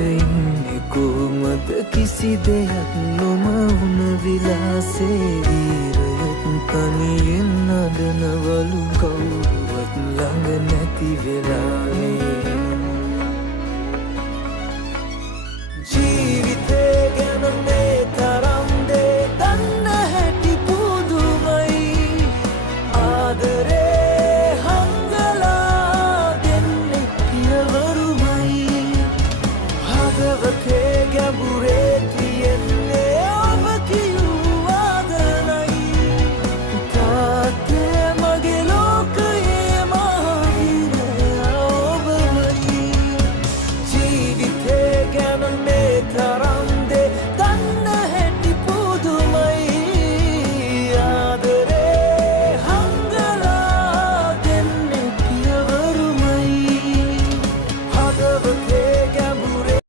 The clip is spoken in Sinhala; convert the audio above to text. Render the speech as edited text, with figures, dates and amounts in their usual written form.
ඉන්නේ කොහොමද කිසි දෙයක් නොමවුන විලාසේ වීරයොත් තනියෙන් අඬනවලු කවුරුවත් ළඟ නැති වෙලානේ ජීවිතේ ගැන මේ තරම් දේ දන්න හැටි පුදුමයි ආදරේ හංගලා දෙන්නේ පියවරුමයි හදවතේ